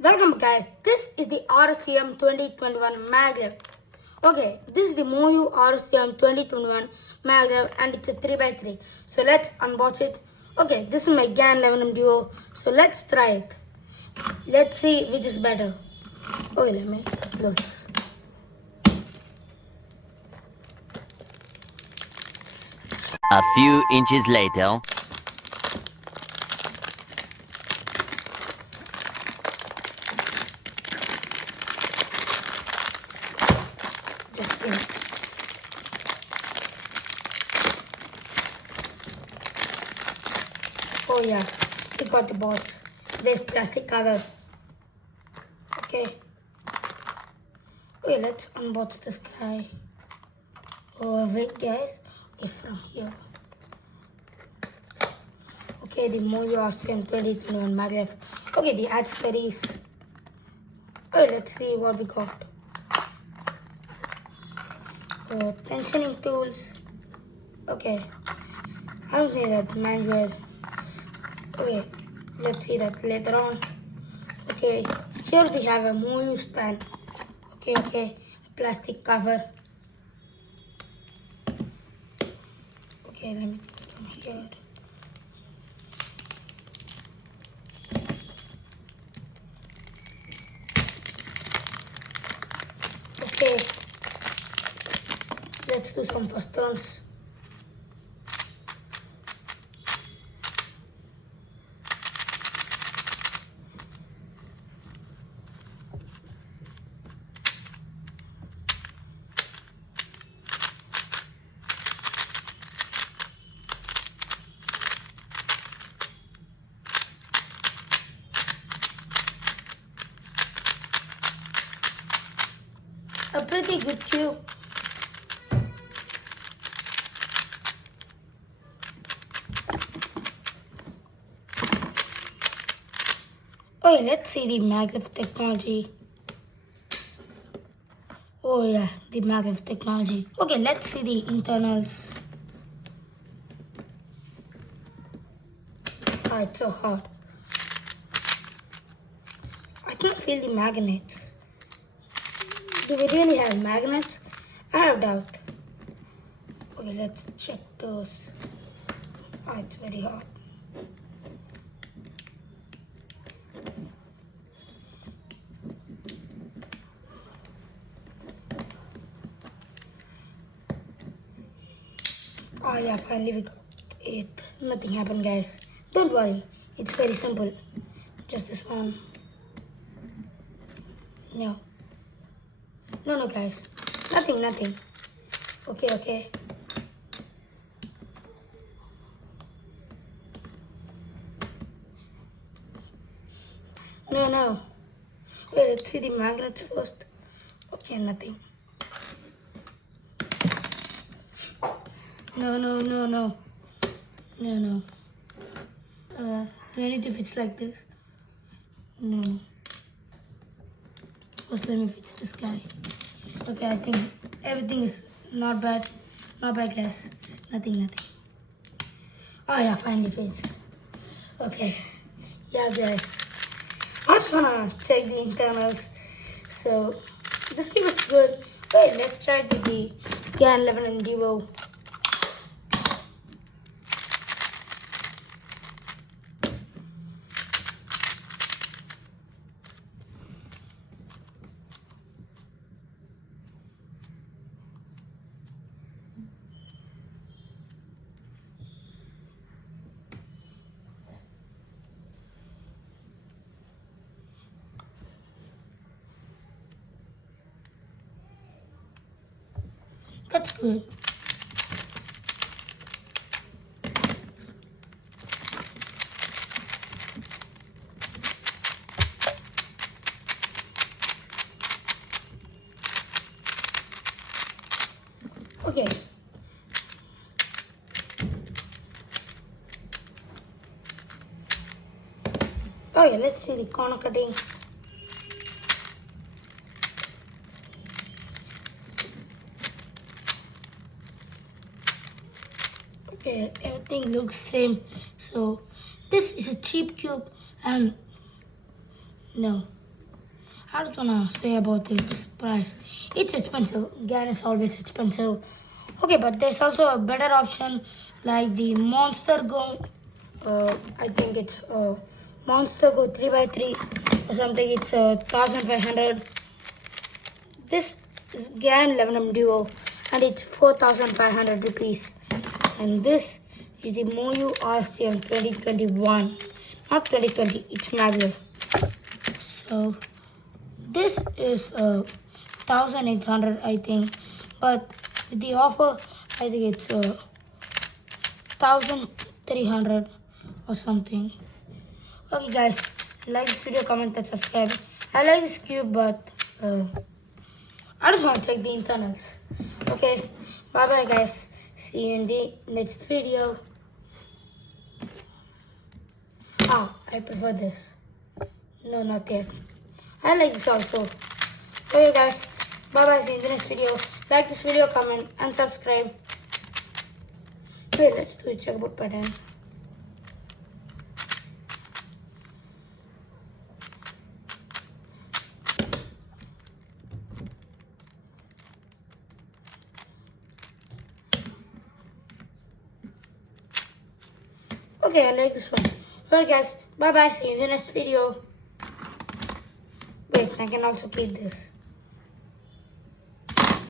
Welcome guys, this is the RS3M 2021 MAGLEV. Okay, this is the MoYu RS3M 2021 MAGLEV and it's a 3x3. So let's unbox it. Okay, this is my GAN 11M Duo. So let's try it. Let's see which is better. Okay, let me close this. A few inches later. Just kidding. Oh yeah, we got the box. There's plastic cover. Okay, let's unbox this guy. Oh wait guys, from here. Okay, the MoYu RS3M 2021 MAGLEV. Okay, the accessories. Let's see what we got. Tensioning tools. Okay, I don't need that manual. Okay, let's see that later on. Okay, here we have a MoYu stand. Okay, plastic cover. Okay, let me put from here. Okay, let's do some first turns. A pretty good tube. Okay, let's see the MAGLEV technology. Oh yeah, the MAGLEV technology. Okay, let's see the internals. Ah, it's so hard. I can't feel the magnets. Do we really have magnets? I have doubt. Okay, let's check those. Ah, it's very hard. Oh yeah, finally we got it. Nothing happened guys. Don't worry, it's very simple. Just this one. No guys. Nothing. Okay. No. Wait, let's see the magnets first. Okay, nothing. No. Do I need to fix like this? No. First, let me fix this guy. Okay, I think everything is not bad. Not bad, guys. Nothing. Oh yeah, finally fixed. Okay. Yeah, guys. I just wanna check the internals. So, this tube is good. Wait, let's try it with the GAN 11M Duo. That's good. Okay. Oh yeah, let's see the corner cutting. Okay, everything looks same. So this is a cheap cube and no, I don't wanna say about its price. It's expensive. GAN is always expensive. Okay, but there's also a better option like the Monster Go. I think it's Monster Go 3x3 or something. It's 1500. This is GAN 11M Duo and it's 4500 rupees. And this is the MoYu RS3M 2021. Not 2020, it's MAGLEV. So this is 1800 I think, but with the offer I think it's 1300 or something. Okay guys, like this video, comment and subscribe. I like this cube, but I just want to check the internals. Okay, bye bye guys. See you in the next video. Ah, I prefer this. No, not yet. I like this also. Okay guys, bye bye. See you in the next video. Like this video, comment and subscribe. Wait, let's do a checkerboard pattern. Okay, I like this one. Okay guys, bye bye. See you in the next video. Wait, I can also keep this.